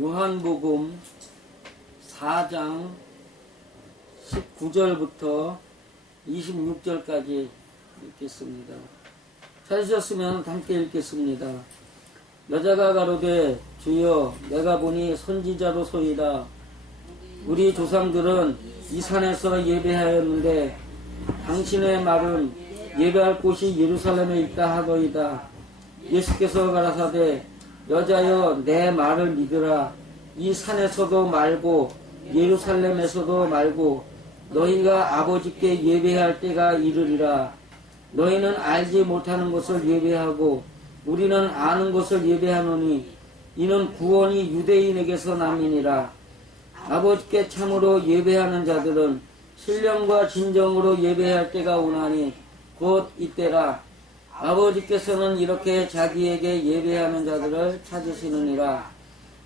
요한복음 4장 19절부터 26절까지 읽겠습니다. 찾으셨으면 함께 읽겠습니다. 여자가 가로되 주여 내가 보니 선지자로소이다. 우리 조상들은 이 산에서 예배하였는데 당신의 말은 예배할 곳이 예루살렘에 있다 하더이다. 예수께서 가라사대 여자여 내 말을 믿으라. 이 산에서도 말고 예루살렘에서도 말고 너희가 아버지께 예배할 때가 이르리라. 너희는 알지 못하는 것을 예배하고 우리는 아는 것을 예배하노니 이는 구원이 유대인에게서 남이니라. 아버지께 참으로 예배하는 자들은 신령과 진정으로 예배할 때가 오나니 곧 이때라. 아버지께서는 이렇게 자기에게 예배하는 자들을 찾으시느니라.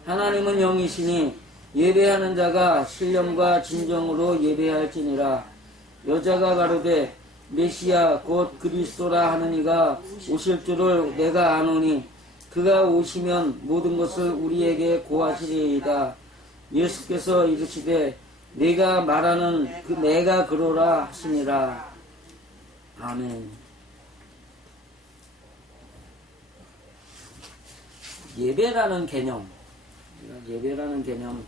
하나님은 영이시니 예배하는 자가 신령과 진정으로 예배할지니라. 여자가 가로되 메시아 곧 그리스도라 하는 이가 오실 줄을 내가 아노니 그가 오시면 모든 것을 우리에게 고하시리이다. 예수께서 이르시되 내가 말하는 그 내가 그러라 하시니라. 아멘. 예배라는 개념, 예배라는 개념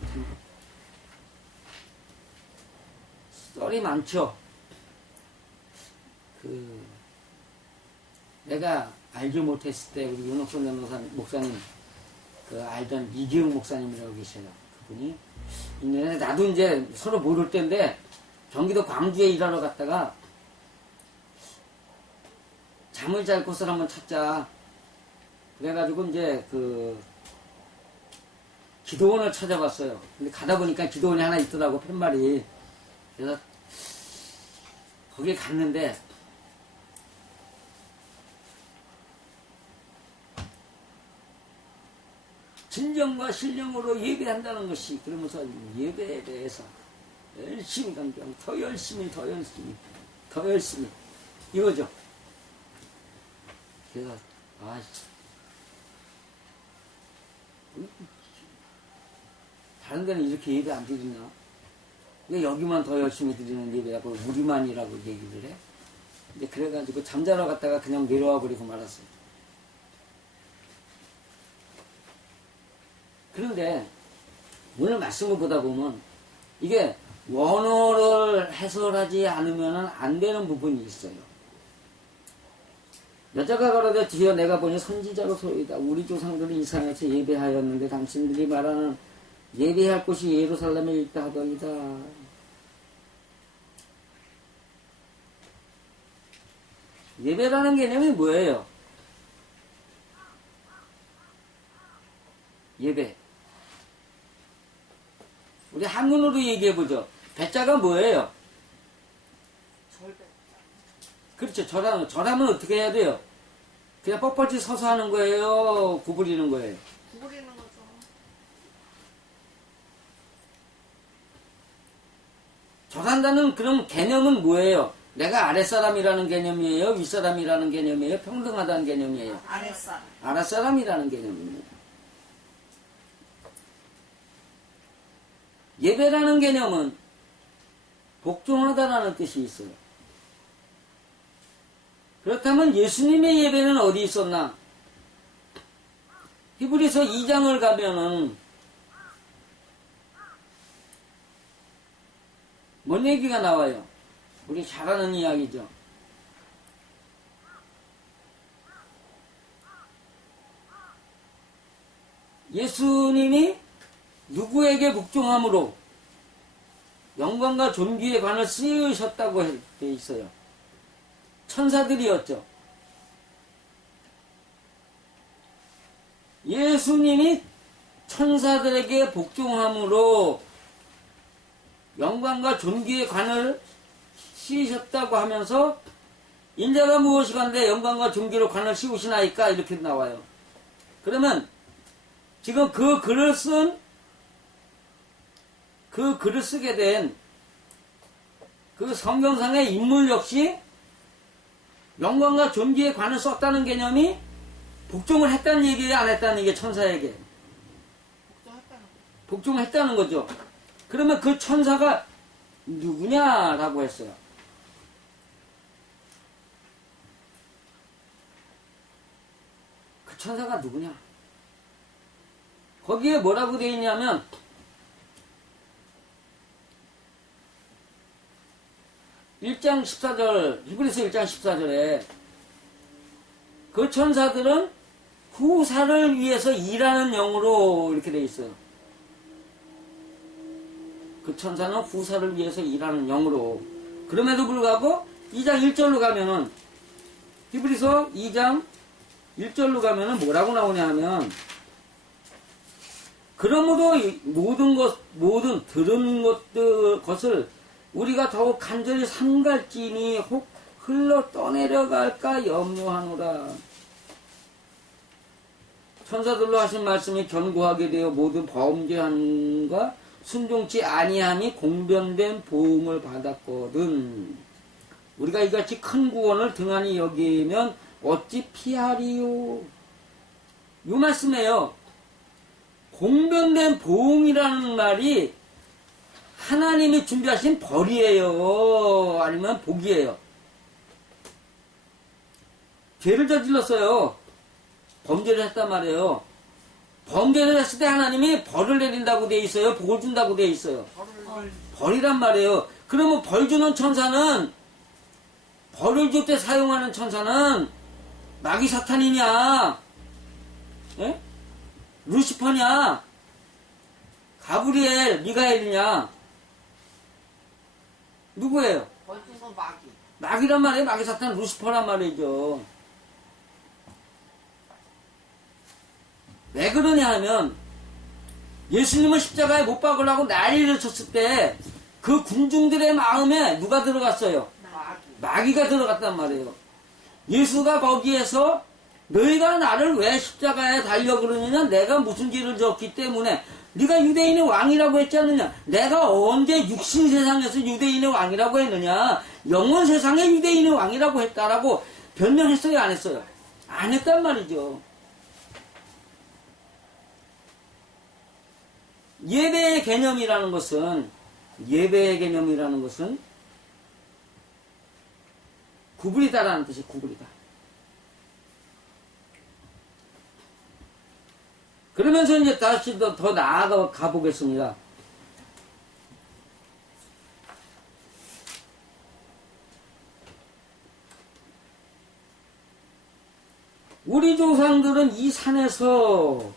썰이 많죠. 내가 알지 못했을 때 우리 윤옥선 목사님 알던 이기흥 목사님이라고 계셔요. 그분이 있는데 나도 이제 서로 모를 때인데 경기도 광주에 일하러 갔다가 잠을 잘 곳을 한번 찾자. 그래가지고 이제 기도원을 찾아봤어요. 근데 가다 보니까 기도원이 하나 있더라고, 팻말이. 그래서 거기에 갔는데 진정과 신령으로 예배한다는 것이, 그러면서 예배에 대해서 열심히 강조하고 더 열심히 이거죠. 그래서 다른 데는 이렇게 예배 안 드리나? 왜 여기만 더 열심히 드리는 예배라고 우리만이라고 얘기를 해? 근데 그래가지고 잠자러 갔다가 그냥 내려와 버리고 말았어요. 그런데 오늘 말씀을 보다 보면 이게 원어를 해설하지 않으면 안 되는 부분이 있어요. 여자가 가로되 주여 내가 보니 선지자로소이다. 우리 조상들은 이 산에서 예배하였는데 당신들이 말하는 예배할 곳이 예루살렘에 있다 하더이다. 예배라는 개념이 뭐예요? 예배. 우리 한문으로 얘기해보죠. 배자가 뭐예요? 그렇죠. 절하면 어떻게 해야 돼요? 그냥 뻣뻣이 서서 하는 거예요? 구부리는 거예요? 구부리는 거죠. 절한다는 그런 개념은 뭐예요? 내가 아랫사람이라는 개념이에요? 윗사람이라는 개념이에요? 평등하다는 개념이에요? 아랫사람. 아랫사람이라는 개념입니다. 예배라는 개념은 복종하다라는 뜻이 있어요. 그렇다면 예수님의 예배는 어디 있었나? 히브리서 2장을 가면은 뭔 얘기가 나와요? 우리 잘 아는 이야기죠. 예수님이 누구에게 복종함으로 영광과 존귀의 관을 씌우셨다고 되어 있어요. 천사들이었죠. 예수님이 천사들에게 복종함으로 영광과 존귀의 관을 씌우셨다고 하면서 인자가 무엇이 간데 영광과 존귀로 관을 씌우시나이까 이렇게 나와요. 그러면 지금 그 글을 쓰게 된 그 성경상의 인물 역시 영광과 존귀의 관을 썼다는 개념이 복종을 했다는 얘기예요, 안 했다는 얘기예요, 천사에게? 복종했다는 거죠. 복종했다는 거죠. 그러면 그 천사가 누구냐라고 했어요. 그 천사가 누구냐? 거기에 뭐라고 되어 있냐면 히브리서 1장 14절에 그 천사들은 후사를 위해서 일하는 영으로 이렇게 되어 있어요. 그 천사는 후사를 위해서 일하는 영으로. 그럼에도 불구하고 2장 1절로 가면은 히브리서 2장 1절로 가면은 뭐라고 나오냐 하면 그러므로 모든 들은 것을 우리가 더욱 간절히 삼갈지니 혹 흘러 떠내려갈까 염려하노라. 천사들로 하신 말씀이 견고하게 되어 모든 범죄함과 순종치 아니함이 공변된 보응을 받았거든. 우리가 이같이 큰 구원을 등한히 여기면 어찌 피하리요. 이 말씀에요. 공변된 보응이라는 말이 하나님이 준비하신 벌이에요? 아니면 복이에요? 죄를 저질렀어요. 범죄를 했단 말이에요. 범죄를 했을 때 하나님이 벌을 내린다고 돼 있어요? 복을 준다고 돼 있어요? 벌이란 말이에요. 그러면 벌 주는 천사는, 벌을 줄 때 사용하는 천사는 마귀 사탄이냐? 예? 루시퍼냐? 가브리엘, 미가엘이냐? 누구예요? 벌주서 마귀. 마귀란 말이에요. 마귀 사탄 루시퍼란 말이죠. 왜 그러냐 하면 예수님을 십자가에 못 박으려고 난리를 쳤을 때 그 군중들의 마음에 누가 들어갔어요? 마귀가 들어갔단 말이에요. 예수가 거기에서 너희가 나를 왜 십자가에 달려 그러느냐? 내가 무슨 죄를 졌기 때문에. 네가 유대인의 왕이라고 했지 않느냐? 내가 언제 육신 세상에서 유대인의 왕이라고 했느냐? 영원 세상에 유대인의 왕이라고 했다라고 변명했어요? 안 했어요? 안 했단 말이죠. 예배의 개념이라는 것은 구부리다라는 뜻이 구부리다. 그러면서 이제 다시 더 나아가 가보겠습니다. 우리 조상들은 이 산에서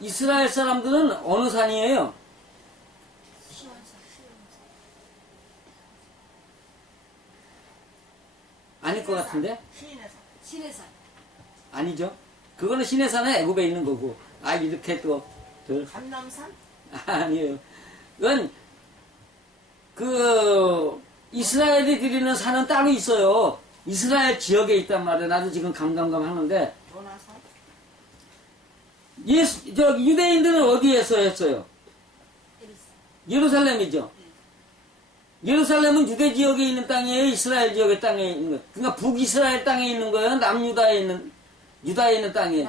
이스라엘 사람들은 어느 산이에요? 아닐 것 같은데? 신의 산. 아니죠. 그거는 신의 산은 애굽에 있는 거고. 아, 이렇게 또. 감남산? 아니에요. 이건, 이스라엘이 드리는 산은 따로 있어요. 이스라엘 지역에 있단 말이에요. 나도 지금 감감감 하는데. 요나산? 유대인들은 어디에서 했어요? 예루살렘이죠. 예루살렘은 유대 지역에 있는 땅이에요? 이스라엘 지역의 땅에 있는 거예요? 그러니까 북이스라엘 땅에 있는 거예요? 남유다에 있는 땅이에요?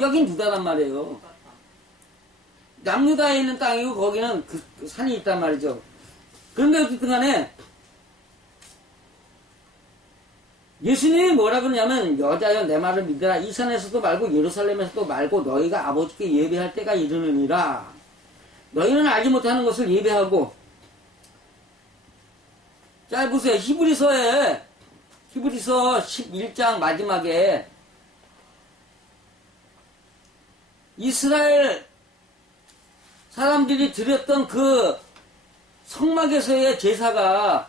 여긴 유다란 말이에요. 남유다에 있는 땅이고 거기는 그 산이 있단 말이죠. 그런데 어쨌든 간에 예수님이 뭐라 그러냐면 여자여 내 말을 믿으라. 이 산에서도 말고 예루살렘에서도 말고 너희가 아버지께 예배할 때가 이르느니라. 너희는 알지 못하는 것을 예배하고. 자 보세요. 히브리서 11장 마지막에 이스라엘 사람들이 드렸던 그 성막에서의 제사가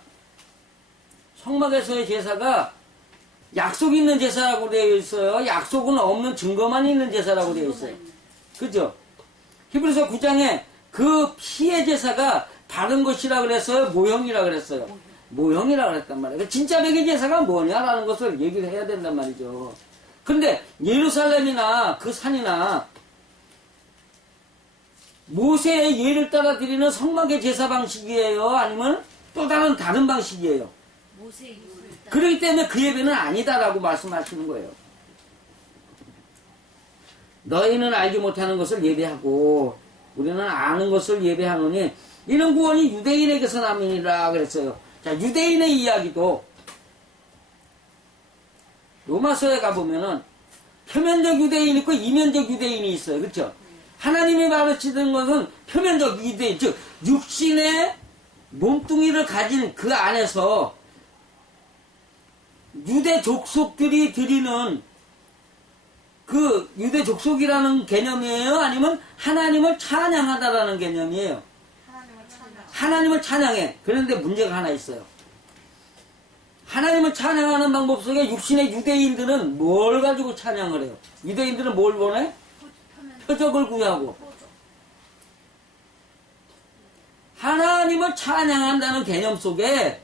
약속 있는 제사라고 되어 있어요. 약속은 없는 증거만 있는 제사라고 되어 있어요. 그죠? 히브리서 9장에 그 피의 제사가 바른 것이라 그랬어요? 모형이라 그랬어요? 모형이라 그랬단 말이에요. 진짜 백의 제사가 뭐냐라는 것을 얘기를 해야 된단 말이죠. 근데 예루살렘이나 그 산이나 모세의 예를 따라 드리는 성막의 제사 방식이에요? 아니면 또 다른 방식이에요? 모세의 예를 따라. 그렇기 때문에 그 예배는 아니다라고 말씀하시는 거예요. 너희는 알지 못하는 것을 예배하고 우리는 아는 것을 예배하노니 이런 구원이 유대인에게서 남이니라 그랬어요. 자, 유대인의 이야기도 로마서에 가보면은 표면적 유대인이 있고 이면적 유대인이 있어요. 그렇죠? 하나님이 가르치는 것은 표면적 유대인, 즉 육신의 몸뚱이를 가진 그 안에서 유대 족속들이 드리는 그 유대 족속이라는 개념이에요? 아니면 하나님을 찬양하다라는 개념이에요? 하나님을 찬양. 하나님을 찬양해. 그런데 문제가 하나 있어요. 하나님을 찬양하는 방법 속에 육신의 유대인들은 뭘 가지고 찬양을 해요? 유대인들은 뭘 원해? 표적을 구하고. 하나님을 찬양한다는 개념 속에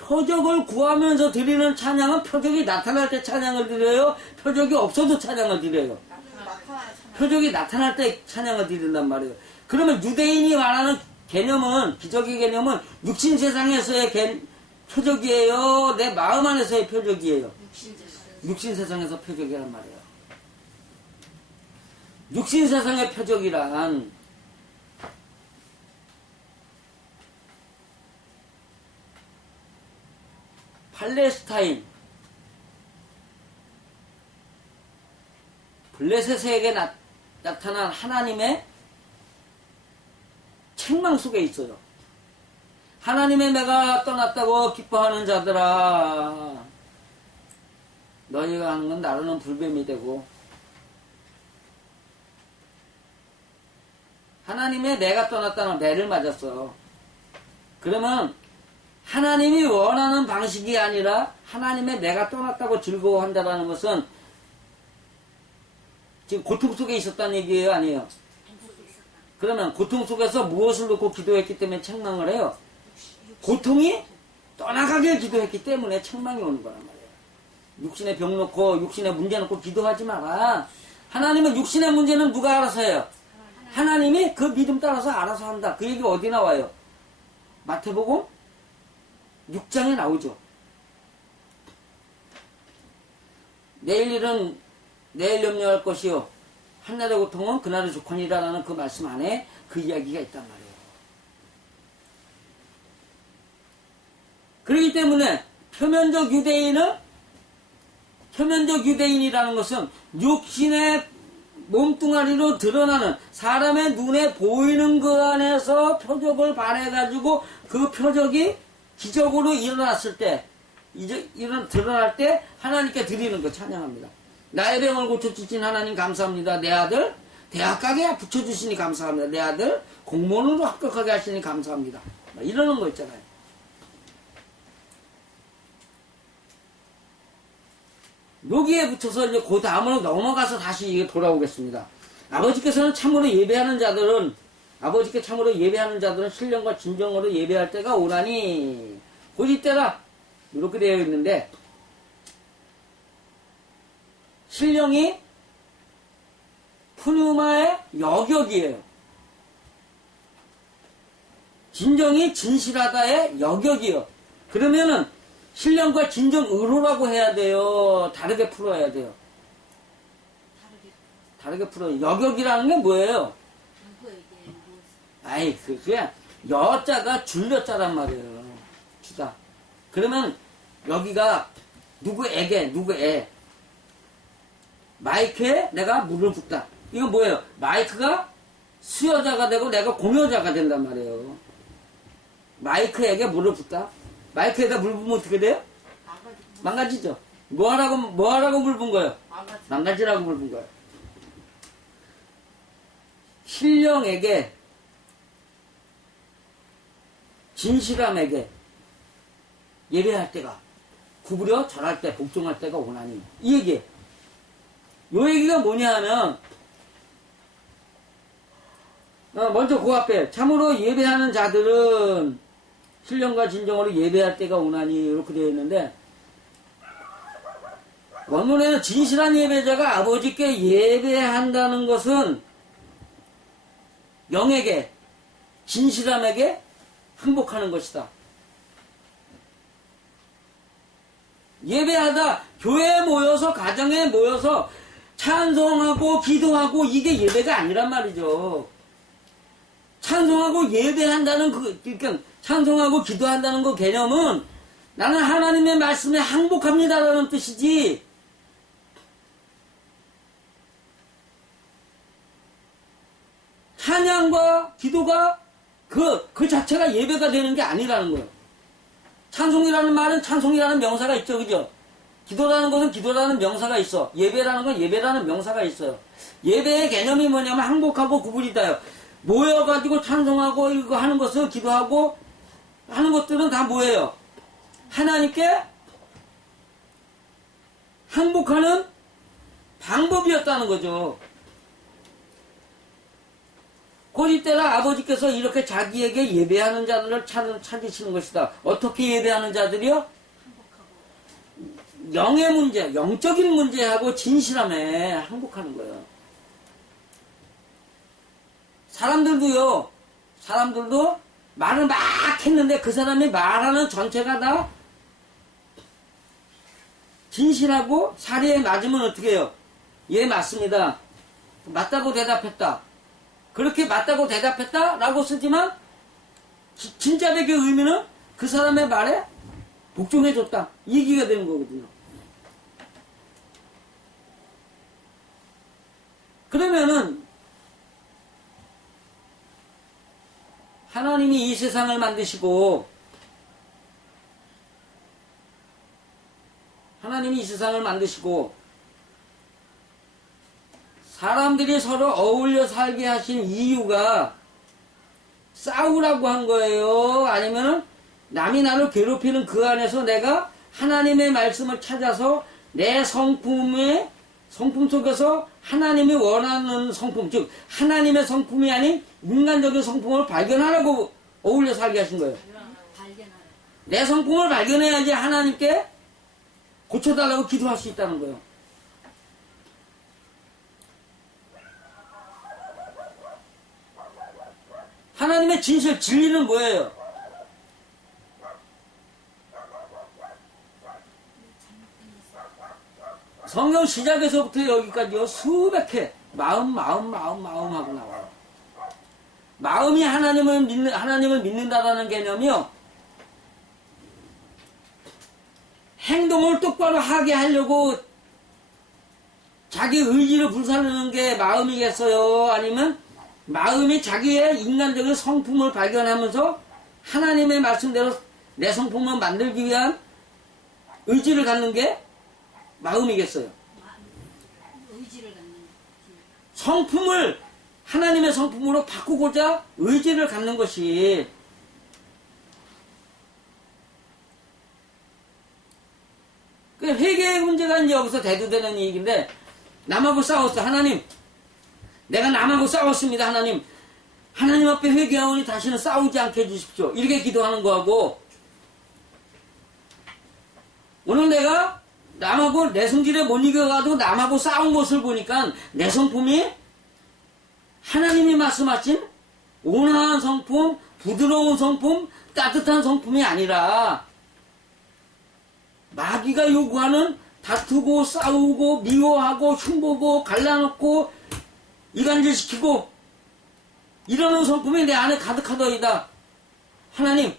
표적을 구하면서 드리는 찬양은 표적이 나타날 때 찬양을 드려요? 표적이 없어도 찬양을 드려요? 표적이 나타날 때 찬양을 드린단 말이에요. 그러면 유대인이 말하는 개념은, 기적의 개념은 육신 세상에서의 표적이에요? 내 마음 안에서의 표적이에요? 육신 세상에서 표적이란 말이에요. 육신 세상의 표적이란 팔레스타인, 블레셋에게 나타난 하나님의 책망 속에 있어요. 하나님의 내가 떠났다고 기뻐하는 자들아, 너희가 하는 건 나로는 불뱀이 되고, 하나님의 내가 떠났다는 매를 맞았어. 그러면 하나님이 원하는 방식이 아니라 하나님의 내가 떠났다고 즐거워한다는 것은 지금 고통 속에 있었다는 얘기예요? 아니에요? 그러면 고통 속에서 무엇을 놓고 기도했기 때문에 책망을 해요? 고통이 떠나가길 기도했기 때문에 책망이 오는 거란 말이에요. 육신의 병 놓고 육신의 문제 놓고 기도하지 마라. 하나님은 육신의 문제는 누가 알아서 해요? 하나님이 그 믿음 따라서 알아서 한다. 그 얘기 어디 나와요? 마태복음 6장에 나오죠. 내일 일은 내일 염려할 것이요 한날의 고통은 그날의 조건이라는 그 말씀 안에 그 이야기가 있단 말이에요. 그렇기 때문에 표면적 유대인이라는 것은 육신의 몸뚱아리로 드러나는 사람의 눈에 보이는 그 안에서 표적을 발해가지고 그 표적이 기적으로 일어났을 때, 드러날 때 하나님께 드리는 거 찬양합니다. 나의 병을 고쳐주신 하나님 감사합니다. 내 아들 대학 가게 붙여주시니 감사합니다. 내 아들 공무원으로 합격하게 하시니 감사합니다. 이러는 거 있잖아요. 여기에 붙여서 이제 그 다음으로 넘어가서 다시 돌아오겠습니다. 아버지께서는 참으로 예배하는 자들은 아버지께 참으로 예배하는 자들은 신령과 진정으로 예배할 때가 오나니 곧 이때라 이렇게 되어 있는데 신령이 푸뉴마의 여격이에요. 진정이 진실하다의 여격이요. 그러면은 신령과 진정의로라고 해야 돼요? 다르게 풀어야 돼요? 다르게 풀어요. 여격이라는 게 뭐예요? 아이, 그게 여자가 줄여자란 말이에요. 주다. 그러면 여기가 누구에 마이크에 내가 물을 붓다. 이건 뭐예요? 마이크가 수여자가 되고 내가 공여자가 된단 말이에요. 마이크에게 물을 붓다. 마이크에다 물 부으면 어떻게 돼요? 망가지죠. 뭐하라고 물 분 거예요? 망가지라고 물 분 거예요. 신령에게 진실함에게 예배할 때가 구부려 절할 때 복종할 때가 오나니 이 얘기예요. 이 얘기가 뭐냐 하면 먼저 그 앞에 참으로 예배하는 자들은 신령과 진정으로 예배할 때가 오나니 이렇게 되어 있는데 원문에는 진실한 예배자가 아버지께 예배한다는 것은 영에게 진실함에게 항복하는 것이다. 예배하다 교회에 모여서 가정에 모여서 찬송하고 기도하고 이게 예배가 아니란 말이죠. 찬송하고 예배한다는 그러니까 찬송하고 기도한다는 그 개념은 나는 하나님의 말씀에 항복합니다라는 뜻이지. 찬양과 기도가 그 자체가 예배가 되는 게 아니라는 거예요. 찬송이라는 말은 찬송이라는 명사가 있죠, 그죠? 기도라는 것은 기도라는 명사가 있어. 예배라는 건 예배라는 명사가 있어요. 예배의 개념이 뭐냐면 항복하고 구분이다요. 모여가지고 찬송하고 이거 하는 것을 기도하고 하는 것들은 다 뭐예요? 하나님께 항복하는 방법이었다는 거죠. 고집때라 아버지께서 이렇게 자기에게 예배하는 자들을 찾으시는 것이다. 어떻게 예배하는 자들이요? 영의 문제, 영적인 문제하고 진실함에 항복하는 거예요. 사람들도 말을 막 했는데 그 사람이 말하는 전체가 다 진실하고 사리에 맞으면 어떻게 해요? 예, 맞습니다. 맞다고 대답했다. 그렇게 맞다고 대답했다? 라고 쓰지만 진짜 백의 의미는 그 사람의 말에 복종해줬다. 이 얘기가 되는 거거든요. 그러면은 하나님이 이 세상을 만드시고 사람들이 서로 어울려 살게 하신 이유가 싸우라고 한 거예요? 아니면 남이 나를 괴롭히는 그 안에서 내가 하나님의 말씀을 찾아서 내 성품 속에서 하나님이 원하는 성품, 즉 하나님의 성품이 아닌 인간적인 성품을 발견하라고 어울려 살게 하신 거예요. 내 성품을 발견해야지 하나님께 고쳐달라고 기도할 수 있다는 거예요. 하나님의 진실, 진리는 뭐예요? 성경 시작에서부터 여기까지요, 수백 회, 마음 하고 나와요. 마음이 하나님을 믿는다라는 개념이요, 행동을 똑바로 하게 하려고 자기 의지를 불살르는 게 마음이겠어요? 아니면 마음이 자기의 인간적인 성품을 발견하면서 하나님의 말씀대로 내 성품을 만들기 위한 의지를 갖는 게 마음이겠어요? 의지를 갖는 성품을 하나님의 성품으로 바꾸고자 의지를 갖는 것이 그 회개의 문제가 이제 여기서 대두되는 얘기인데, 남하고 싸웠어. 하나님, 내가 남하고 싸웠습니다. 하나님 앞에 회개하오니 다시는 싸우지 않게 해주십시오. 이렇게 기도하는 거하고, 오늘 내가 남하고 내 성질에 못 이겨가지고 남하고 싸운 것을 보니까 내 성품이 하나님이 말씀하신 온화한 성품, 부드러운 성품, 따뜻한 성품이 아니라 마귀가 요구하는 다투고 싸우고 미워하고 흉보고 갈라놓고 이간질시키고 이러는 성품이 내 안에 가득하더이다. 하나님,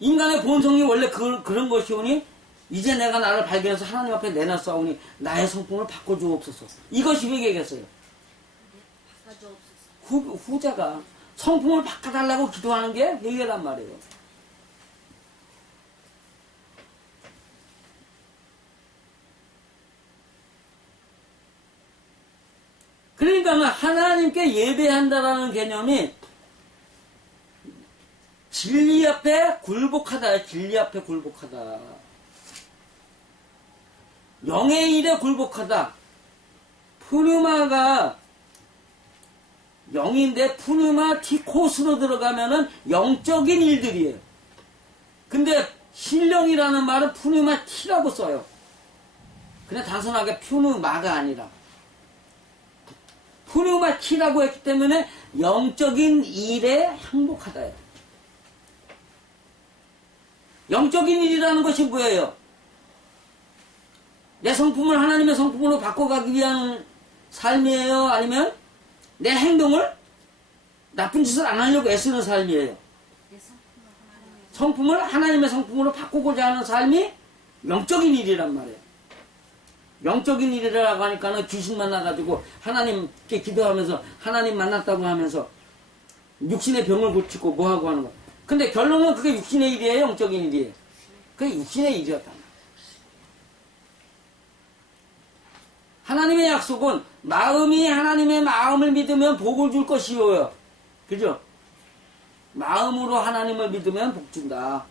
인간의 본성이 원래 그런 것이오니 이제 내가 나를 발견해서 하나님 앞에 내놨사오니 나의 성품을 바꿔주옵소서. 이것이 회개겠어요. 후자가 성품을 바꿔달라고 기도하는 게 회개란 말이에요. 그러니까 하나님께 예배한다라는 개념이 진리 앞에 굴복하다. 진리 앞에 굴복하다. 영의 일에 굴복하다. 푸뉴마가 영인데 푸뉴마 티코스로 들어가면은 영적인 일들이에요. 근데 신령이라는 말은 푸뉴마 티라고 써요. 그냥 단순하게 푸뉴마가 아니라 푸뉴마 티라고 했기 때문에 영적인 일에 항복하다요. 영적인 일이라는 것이 뭐예요? 내 성품을 하나님의 성품으로 바꿔가기 위한 삶이에요? 아니면 내 행동을 나쁜 짓을 안 하려고 애쓰는 삶이에요? 내 성품을 하나님의 성품을 하나님의 성품으로 바꾸고자 하는 삶이 영적인 일이란 말이에요. 영적인 일이라고 하니까는 귀신 만나가지고 하나님께 기도하면서 하나님 만났다고 하면서 육신의 병을 고치고 뭐하고 하는 거. 근데 결론은 그게 육신의 일이에요? 영적인 일이에요? 그게 육신의 일이었단 말이에요. 하나님의 약속은 마음이 하나님의 마음을 믿으면 복을 줄 것이요. 그죠? 마음으로 하나님을 믿으면 복 준다.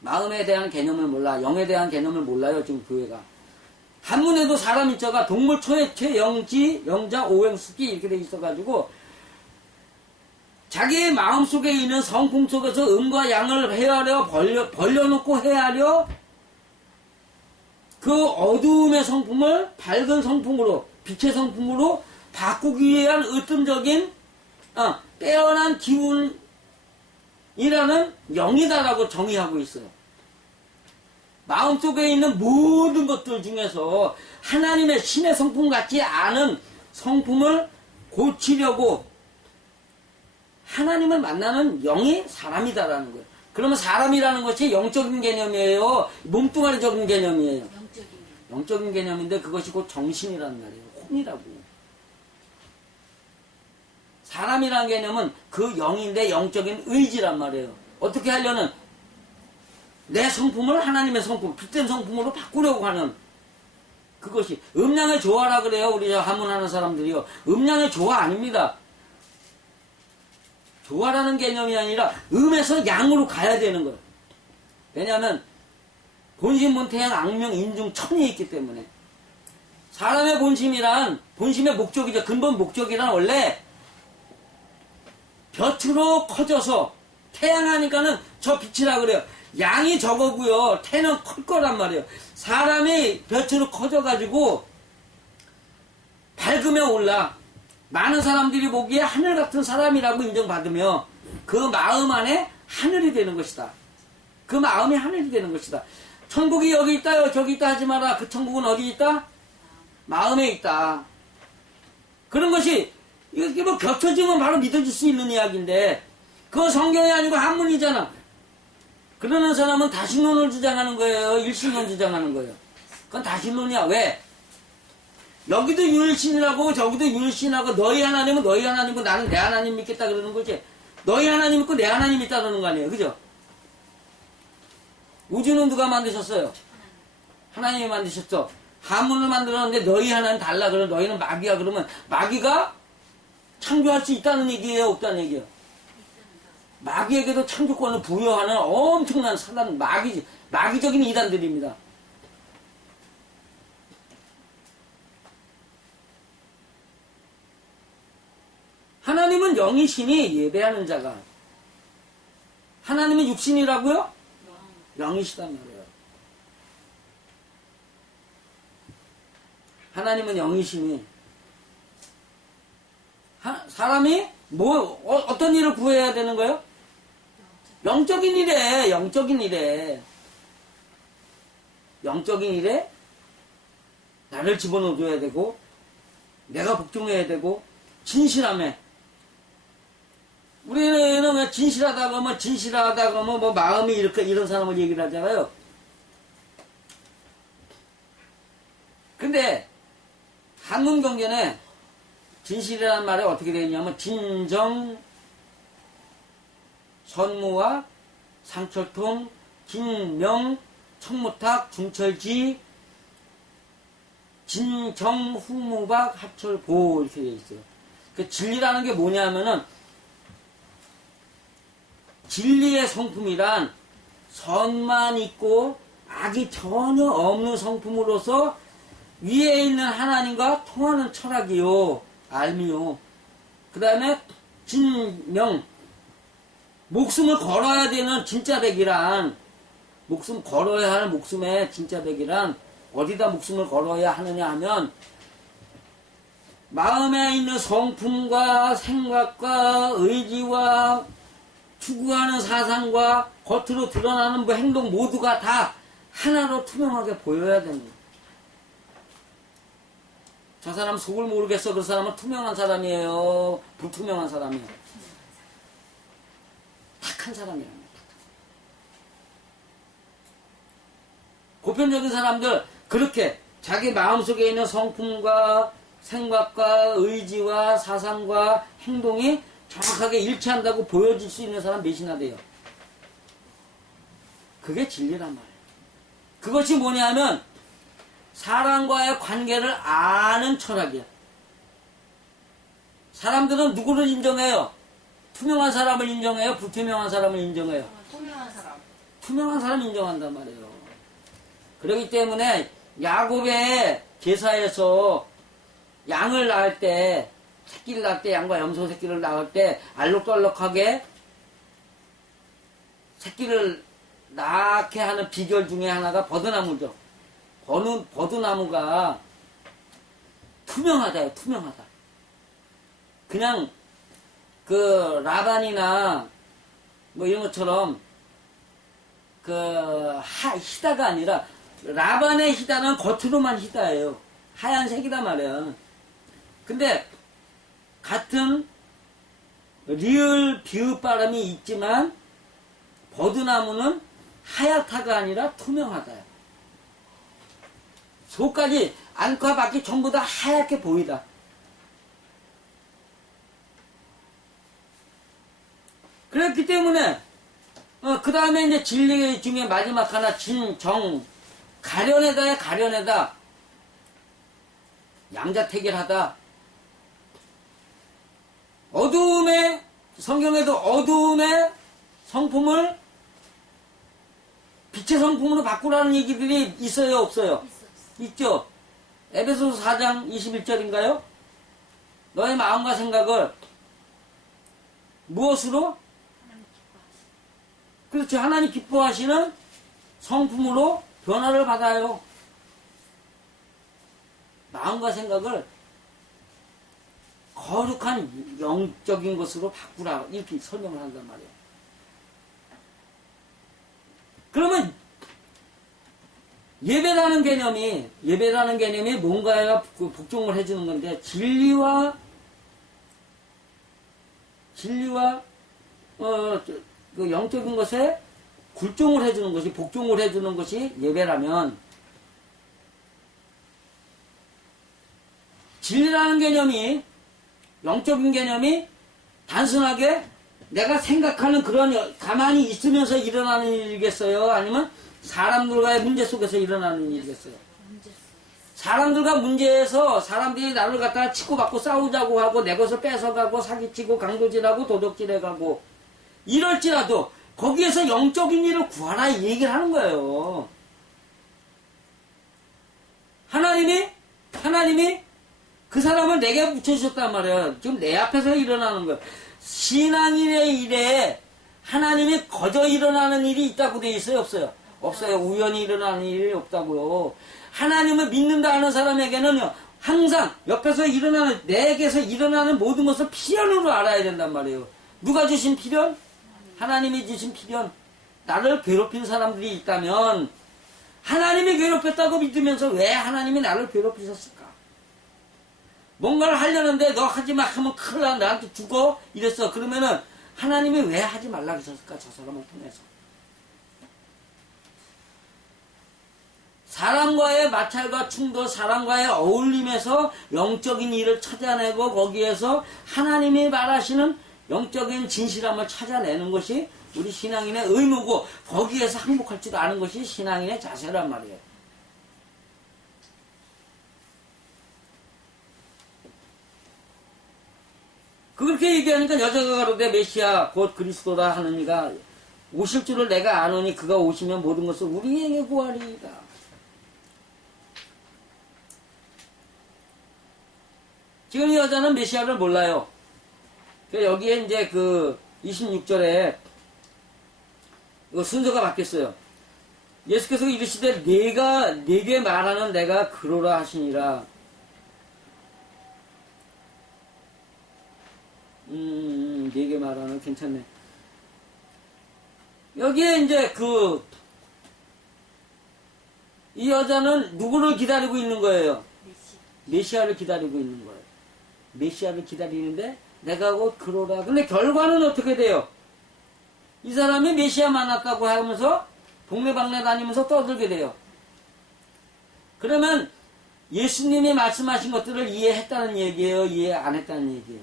마음에 대한 개념을 몰라. 영에 대한 개념을 몰라요. 지금 교회가. 한문에도 사람 인자가 동물 초액체 영지 영자 오행수기 이렇게 돼 있어가지고 자기의 마음속에 있는 성품 속에서 음과 양을 헤아려 벌려놓고 헤아려 그 어두움의 성품을 밝은 성품으로 빛의 성품으로 바꾸기 위한 으뜸적인 빼어난 기운이라는 영이다라고 정의하고 있어요. 마음속에 있는 모든 것들 중에서 하나님의 신의 성품 같지 않은 성품을 고치려고 하나님을 만나는 영이 사람이다라는 거예요. 그러면 사람이라는 것이 영적인 개념이에요? 몸뚱아리적인 개념이에요? 영적인 영적인 개념인데 그것이 곧 정신이란 말이에요. 혼이라고. 사람이라는 개념은 그 영인데 영적인 의지란 말이에요. 어떻게 하려는 내 성품을 하나님의 성품, 빛된 성품으로 바꾸려고 하는 그것이 음양의 조화라 그래요. 우리 하문하는 사람들이요. 음양의 조화 아닙니다. 조화라는 개념이 아니라 음에서 양으로 가야 되는 거예요. 왜냐하면 본심본태양 악명 인중 천이 있기 때문에 사람의 본심의 목적이죠. 근본 목적이란 원래 볕으로 커져서 태양하니까는 저 빛이라 그래요. 양이 적어고요. 태는 클 거란 말이에요. 사람이 볕으로 커져가지고 밝으면 올라. 많은 사람들이 보기에 하늘 같은 사람이라고 인정받으며 그 마음 안에 하늘이 되는 것이다. 그 마음이 하늘이 되는 것이다. 천국이 여기 있다, 저기 있다 하지 마라. 그 천국은 어디 있다? 마음에 있다. 그런 것이 이게 뭐 겹쳐지면 바로 믿어질 수 있는 이야기인데 그거 성경이 아니고 한문이잖아. 그러는 사람은 다신론을 주장하는 거예요. 일신론 주장하는 거예요. 그건 다신론이야. 왜? 여기도 유일신이라고 저기도 유일신하고 너희 하나님은 너희 하나님이고 나는 내 하나님 믿겠다 그러는 거지. 너희 하나님 있고 내 하나님 있다 그러는 거 아니에요. 그죠? 우주는 누가 만드셨어요? 하나님이 만드셨어. 하문을 만들었는데 너희 하나님 달라 그러면 너희는 마귀야 그러면 마귀가 창조할 수 있다는 얘기예요? 없다는 얘기예요? 마귀에게도 창조권을 부여하는 엄청난 사단 마귀적인 이단들입니다. 하나님은 영이시니 예배하는 자가 하나님은 육신이라고요? 영이시단 말이에요. 하나님은 영이시니 사람이 어떤 일을 구해야 되는 거예요? 영적인 일에 나를 집어넣어줘야 되고 내가 복종해야 되고 진실함에 우리는 왜 진실하다가 뭐 마음이 이런 사람을 얘기를 하잖아요. 근데 한문 경전에 진실이라는 말이 어떻게 되어 있냐면 진정, 선무와 상철통, 진명, 청무탁, 중철지, 진정, 후무박, 합철보 이렇게 되어 있어요. 그 진리라는 게 뭐냐면은 진리의 성품이란 선만 있고 악이 전혀 없는 성품으로서 위에 있는 하나님과 통하는 철학이요. 알미요. 그 다음에 진명. 목숨을 걸어야 되는 진짜 백이란 목숨 걸어야 하는 목숨의 진짜 백이란 어디다 목숨을 걸어야 하느냐 하면 마음에 있는 성품과 생각과 의지와 추구하는 사상과 겉으로 드러나는 행동 모두가 다 하나로 투명하게 보여야 되는 거예요. 저 사람 속을 모르겠어. 그 사람은 투명한 사람이에요. 불투명한 사람이에요. 탁한 사람이랍니다. 보편적인 사람들 그렇게 자기 마음속에 있는 성품과 생각과 의지와 사상과 행동이 정확하게 일치한다고 보여질 수 있는 사람 몇이나 돼요. 그게 진리란 말이에요. 그것이 뭐냐면 사람과의 관계를 아는 철학이야. 사람들은 누구를 인정해요? 투명한 사람을 인정해요? 불투명한 사람을 인정해요? 투명한 사람. 투명한 사람 인정한단 말이에요. 그렇기 때문에 야곱의 제사에서 양을 낳을 때, 새끼를 낳을 때, 양과 염소 새끼를 낳을 때 알록달록하게 새끼를 낳게 하는 비결 중에 하나가 버드나무죠. 버드나무가 투명하다요, 투명하다. 그냥 그 라반이나 뭐 이런 것처럼 희다가 아니라 라반의 희다는 겉으로만 희다예요. 하얀색이단 말이야. 근데 같은 리을 비읍바람이 있지만 버드나무는 하얗다가 아니라 투명하다요. 속까지 안과 밖이 전부 다 하얗게 보이다. 그렇기 때문에 그 다음에 이제 진리 중에 마지막 하나 진정 가련하다 양자택일하다. 어두움의 성경에도 어두움의 성품을 빛의 성품으로 바꾸라는 얘기들이 있어요, 없어요? 있죠. 에베소서 4장 21절인가요? 너의 마음과 생각을 무엇으로? 그렇죠. 하나님 기뻐하시는 성품으로 변화를 받아요. 마음과 생각을 거룩한 영적인 것으로 바꾸라. 이렇게 설명을 한단 말이에요. 그러면 예배라는 개념이 뭔가에 복종을 해주는 건데, 진리와 그 영적인 것에 굴종을 해주는 것이, 복종을 해주는 것이 예배라면, 진리라는 개념이, 영적인 개념이 단순하게 내가 생각하는 그런, 가만히 있으면서 일어나는 일이겠어요? 아니면 사람들과의 문제 속에서 일어나는 일이겠어요? 사람들과 문제에서 사람들이 나를 갖다가 치고받고 싸우자고 하고 내 것을 뺏어가고 사기치고 강도질하고 도둑질해가고 이럴지라도 거기에서 영적인 일을 구하라 이 얘기를 하는 거예요. 하나님이 그 사람을 내게 붙여주셨단 말이에요. 지금 내 앞에서 일어나는 거예요. 신앙인의 일에 하나님이 거저 일어나는 일이 있다고 돼 있어요, 없어요? 없어요. 우연히 일어나는 일이 없다고요. 하나님을 믿는다 하는 사람에게는요, 항상 옆에서 일어나는, 내게서 일어나는 모든 것을 필연으로 알아야 된단 말이에요. 누가 주신 필연? 하나님이 주신 필연. 나를 괴롭힌 사람들이 있다면 하나님이 괴롭혔다고 믿으면서 왜 하나님이 나를 괴롭히셨을까? 뭔가를 하려는데 너 하지 마 하면 큰일 나, 나한테 죽어 이랬어. 그러면은 하나님이 왜 하지 말라고 하셨을까? 저 사람을 통해서. 사람과의 마찰과 충돌, 사람과의 어울림에서 영적인 일을 찾아내고 거기에서 하나님이 말하시는 영적인 진실함을 찾아내는 것이 우리 신앙인의 의무고, 거기에서 항복할 줄 아는 것이 신앙인의 자세란 말이에요. 그렇게 얘기하니까 여자가 가로되 메시아 곧 그리스도라 하는 이가 오실 줄을 내가 아노니 그가 오시면 모든 것을 우리에게 구하리이다. 지금 이 여자는 메시아를 몰라요. 여기에 이제 그 26절에 순서가 바뀌었어요. 예수께서 이르시되 내게 말하는 내가 그러라 하시니라. 내게 말하는 괜찮네. 여기에 이제 이 여자는 누구를 기다리고 있는 거예요? 메시. 메시아를 기다리고 있는 거예요. 메시아를 기다리는데 내가 곧 그러라. 근데 결과는 어떻게 돼요? 이 사람이 메시아 만났다고 하면서 동네방네 다니면서 떠들게 돼요. 그러면 예수님이 말씀하신 것들을 이해했다는 얘기예요? 이해 안 했다는 얘기예요?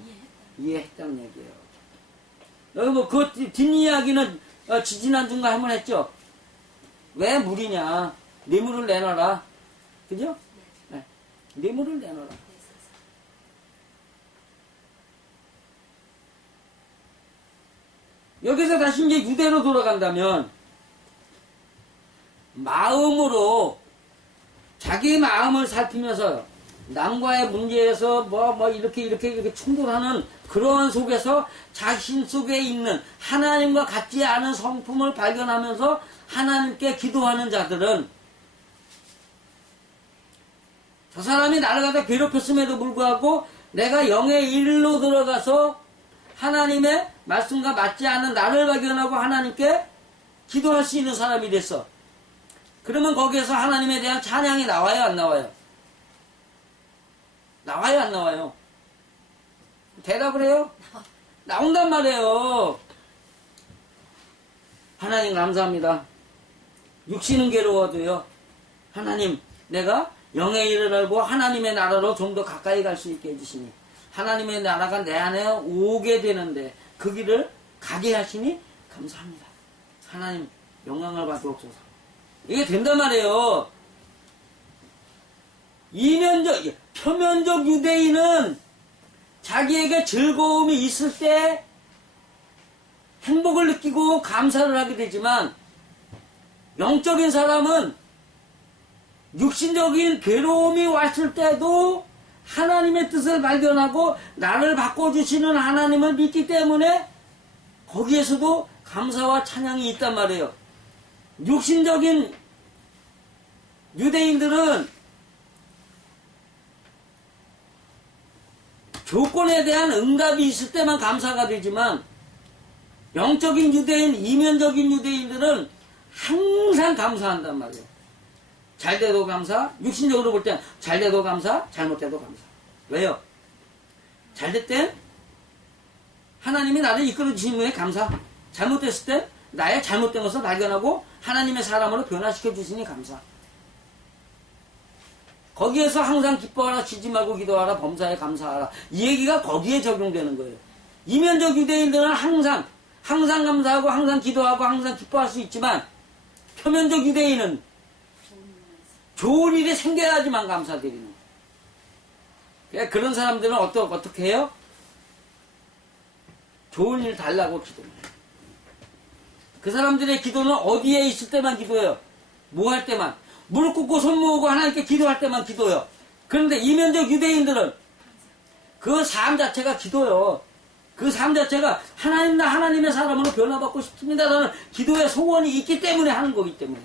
이해했다는 얘기예요. 여기 뭐 그 뒷이야기는 지지난주인가 한번 했죠? 왜 물이냐? 뇌물을 내놔라. 그죠? 네. 뇌물을 내놔라. 여기서 다시 이제 유대로 돌아간다면 마음으로 자기 마음을 살피면서 남과의 문제에서 뭐 이렇게 충돌하는 그러한 속에서 자신 속에 있는 하나님과 같지 않은 성품을 발견하면서 하나님께 기도하는 자들은 저 사람이 나를 갖다 괴롭혔음에도 불구하고 내가 영의 일로 들어가서 하나님의 말씀과 맞지 않은 나를 발견하고 하나님께 기도할 수 있는 사람이 됐어. 그러면 거기에서 하나님에 대한 찬양이 나와요, 안 나와요? 나와요, 안 나와요? 대답을 해요? 나온단 말이에요. 하나님 감사합니다. 육신은 괴로워도요. 하나님, 내가 영의 일을 알고 하나님의 나라로 좀 더 가까이 갈 수 있게 해주시니 하나님의 나라가 내 안에 오게 되는데 그 길을 가게 하시니 감사합니다. 하나님 영광을 받으옵소서. 이게 된단 말이에요. 표면적 유대인은 자기에게 즐거움이 있을 때 행복을 느끼고 감사를 하게 되지만 영적인 사람은 육신적인 괴로움이 왔을 때도 하나님의 뜻을 발견하고 나를 바꿔주시는 하나님을 믿기 때문에 거기에서도 감사와 찬양이 있단 말이에요. 육신적인 유대인들은 조건에 대한 응답이 있을 때만 감사가 되지만 영적인 유대인, 이면적인 유대인들은 항상 감사한단 말이에요. 잘 돼도 감사, 육신적으로 볼 땐 잘 돼도 감사, 잘못돼도 감사. 왜요? 잘 될 땐 하나님이 나를 이끌어 주시는 분에 감사. 잘못됐을 땐 나의 잘못된 것을 발견하고 하나님의 사람으로 변화시켜 주시니 감사. 거기에서 항상 기뻐하라, 쉬지 말고 기도하라, 범사에 감사하라. 이 얘기가 거기에 적용되는 거예요. 이면적 유대인들은 항상 감사하고 항상 기도하고 항상 기뻐할 수 있지만 표면적 유대인은 좋은 일이 생겨야지만 감사드리는 거예요. 그런 사람들은 어떻게 해요? 좋은 일 달라고 기도해요. 그 사람들의 기도는 어디에 있을 때만 기도해요? 뭐 할 때만? 무릎 꿇고 손 모으고 하나님께 기도할 때만 기도해요. 그런데 이면적 유대인들은 그 삶 자체가 기도요. 그 삶 자체가 하나님 나 하나님의 사람으로 변화받고 싶습니다라는 기도의 소원이 있기 때문에 하는 거기 때문에.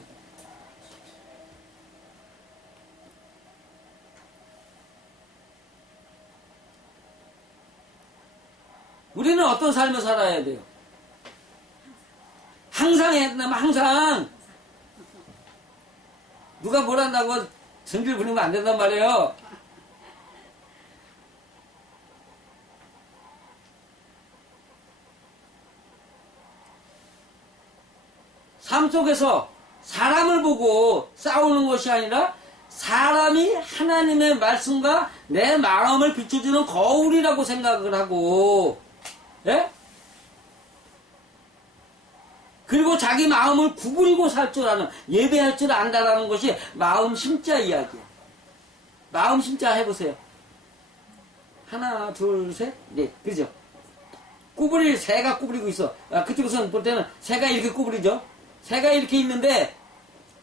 우리는 어떤 삶을 살아야 돼요? 항상 해야 된다면 항상 누가 뭘 한다고 전기를 부리면 안 된단 말이에요. 삶 속에서 사람을 보고 싸우는 것이 아니라 사람이 하나님의 말씀과 내 마음을 비춰주는 거울이라고 생각을 하고, 예? 그리고 자기 마음을 구부리고 살 줄 아는, 예배할 줄 안다라는 것이 마음 심자 이야기야. 마음 심자 해보세요. 하나, 둘, 셋, 넷. 그죠? 새가 구부리고 있어. 그쪽에서는 볼 때는 새가 이렇게 구부리죠? 새가 이렇게 있는데,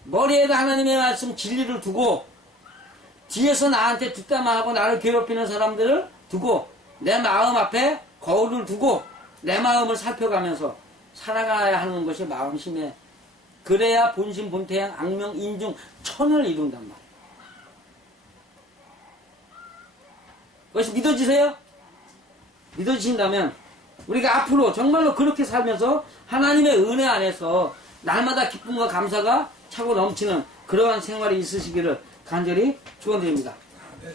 머리에다 하나님의 말씀 진리를 두고, 뒤에서 나한테 뒷담화하고 나를 괴롭히는 사람들을 두고, 내 마음 앞에 거울을 두고, 내 마음을 살펴가면서, 살아가야 하는 것이 마음심에 그래야 본심 본태양 악명 인중 천을 이룬단 말이에요. 그것이 믿어지세요? 믿어지신다면 우리가 앞으로 정말로 그렇게 살면서 하나님의 은혜 안에서 날마다 기쁨과 감사가 차고 넘치는 그러한 생활이 있으시기를 간절히 축원드립니다. 아멘.